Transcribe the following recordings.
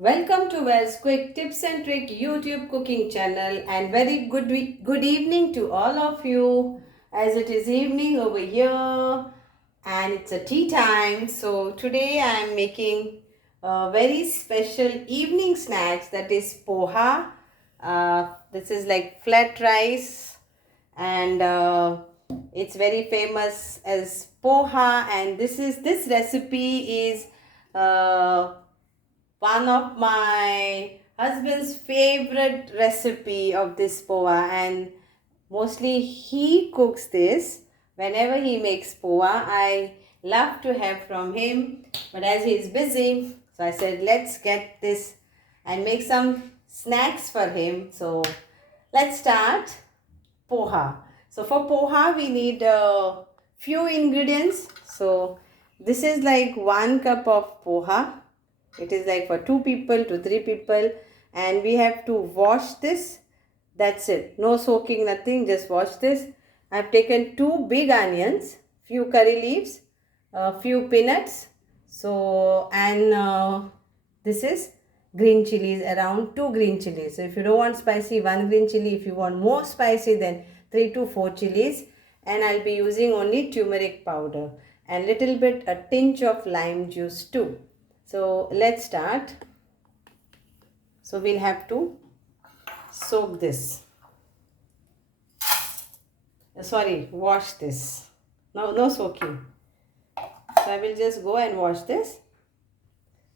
Welcome to Wells Quick Tips and Trick YouTube cooking channel and very good evening to all of you as it is evening over here and it's a tea time. So today I am making a very special evening snacks, that is poha. This is like flat rice and it's very famous as poha, and this recipe is one of my husband's favorite recipe of this poha, and mostly he cooks this whenever he makes poha. I love to have from him, but as he is busy, so I said let's get this and make some snacks for him. So let's start poha. So for poha we need a few ingredients. So this is like 1 cup of poha. It is like for 2 people to 3 people, and we have to wash this. That's it. No soaking, nothing. Just wash this. I've taken 2 big onions, few curry leaves, a few peanuts. So and this is green chilies, around 2 green chilies. So if you don't want spicy, 1 green chili. If you want more spicy, then 3 to 4 chilies. And I'll be using only turmeric powder and little bit a tinge of lime juice too. So let's start. So we'll have to soak this. Sorry, wash this. No soaking. So I will just go and wash this.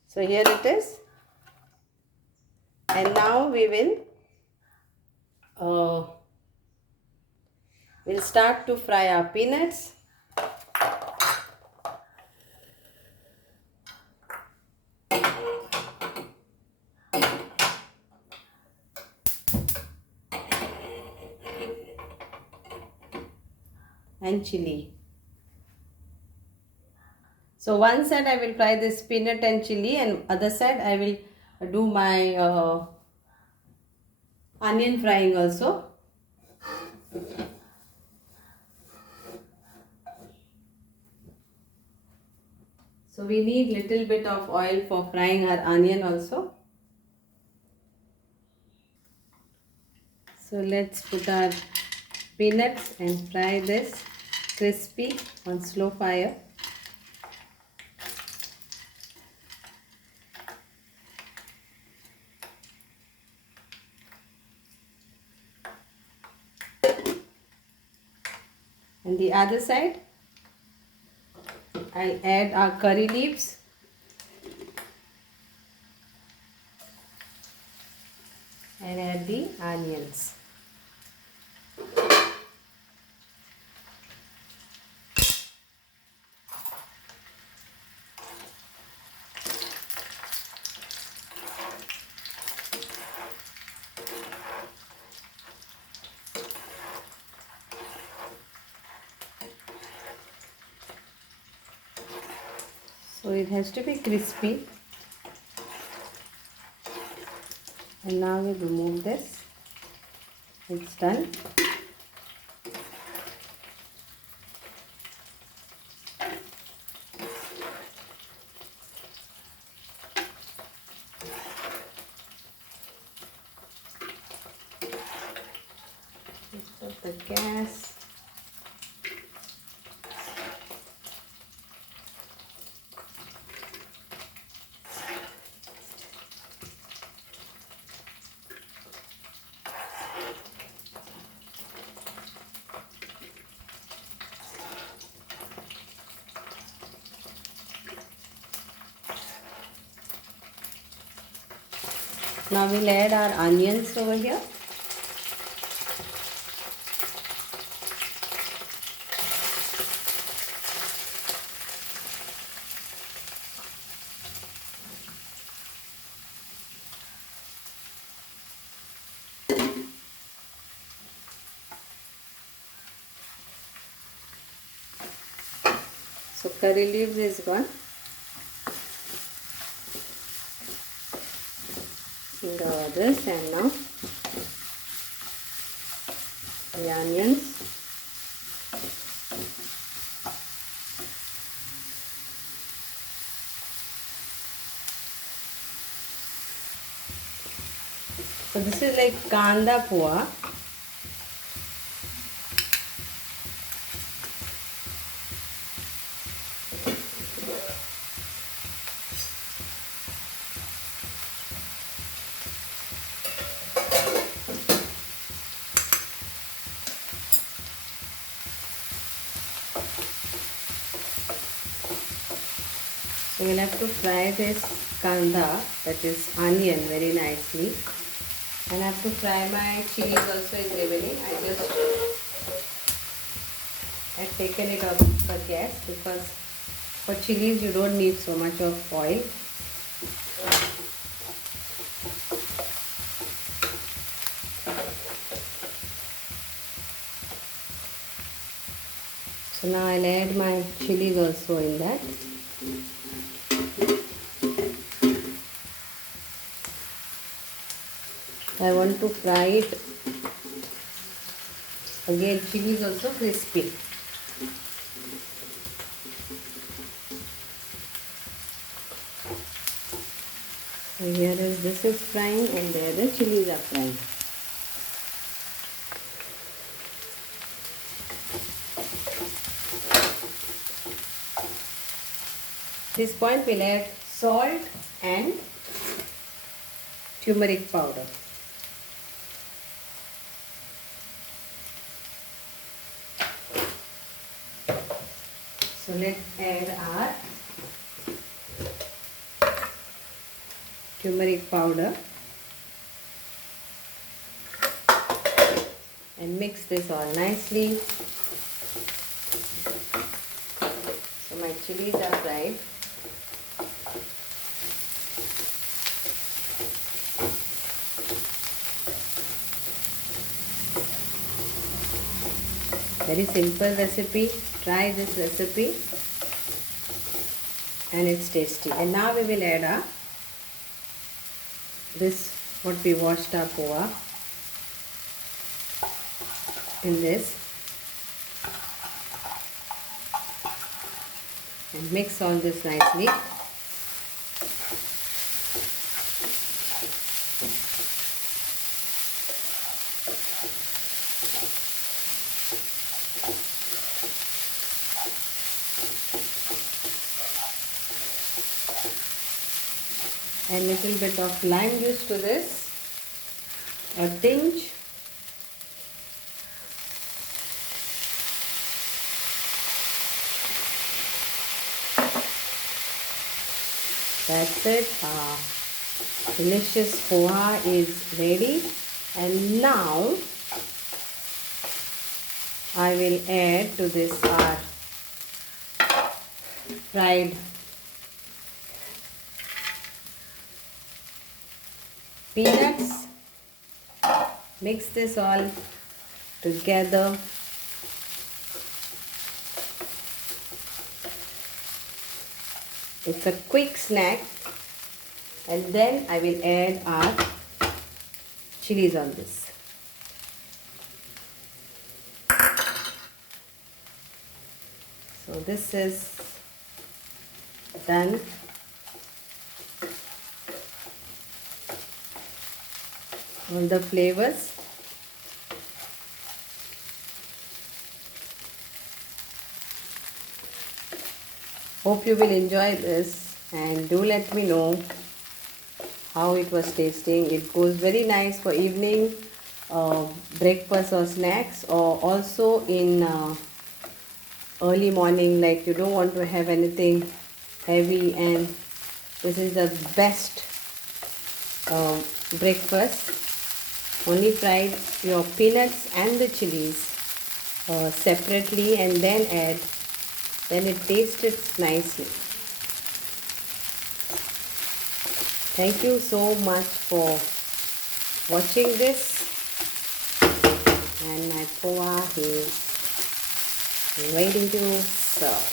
So here it is. And now we we'll start to fry our peanuts. And chili. So one side I will fry this peanut and chili, and other side I will do my onion frying also. So we need little bit of oil for frying our onion also. So let's put our peanuts and fry this crispy on slow fire. And the other side, I'll add our curry leaves and add the onions. So it has to be crispy. And now we remove this. It's done. Stop the gas. Now we'll add our onions over here. So curry leaves is gone. The others, and now the onions. So this is like Khanda Poha. So we'll have to fry this Khanda, that is onion, very nicely. And I have to fry my chilies also in the beginning. I've taken it off the gas because for chilies you don't need so much of oil. So now I'll add my chilies also in that. I want to fry it again, chilies also crispy. So here is this is frying and there the chilies are frying. At this point we'll add salt and turmeric powder. So let's add our turmeric powder and mix this all nicely. So my chilies are fried. Very simple recipe. Try this recipe and it's tasty. And now we will add what we washed our poha in this and mix all this nicely. And little bit of lime juice to this, a tinge. That's it. Delicious poha is ready. And now I will add to this our fried peanuts. Mix this all together. It's a quick snack. And then I will add our chilies on this. So this is done. All the flavors. Hope you will enjoy this and do let me know how it was tasting. It goes very nice for evening, breakfast or snacks, or also in early morning, like you don't want to have anything heavy, and this is the best breakfast. Only fry your peanuts and the chilies separately and then add, then it tastes nicely. Thank you so much for watching this, and my poha is ready to serve.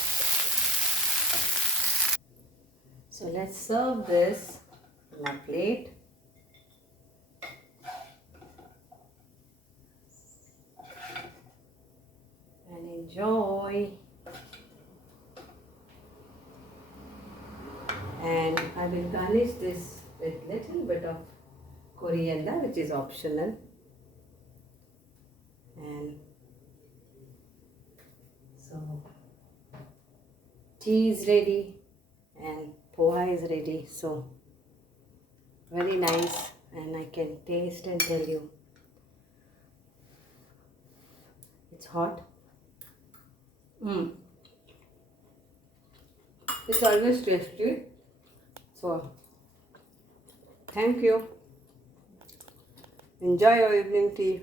So let's serve this on my plate. And enjoy. And I will garnish this with little bit of coriander, which is optional. And so tea is ready and poha is ready. So very nice, and I can taste and tell you it's hot. It's always tasty. So thank you. Enjoy your evening tea.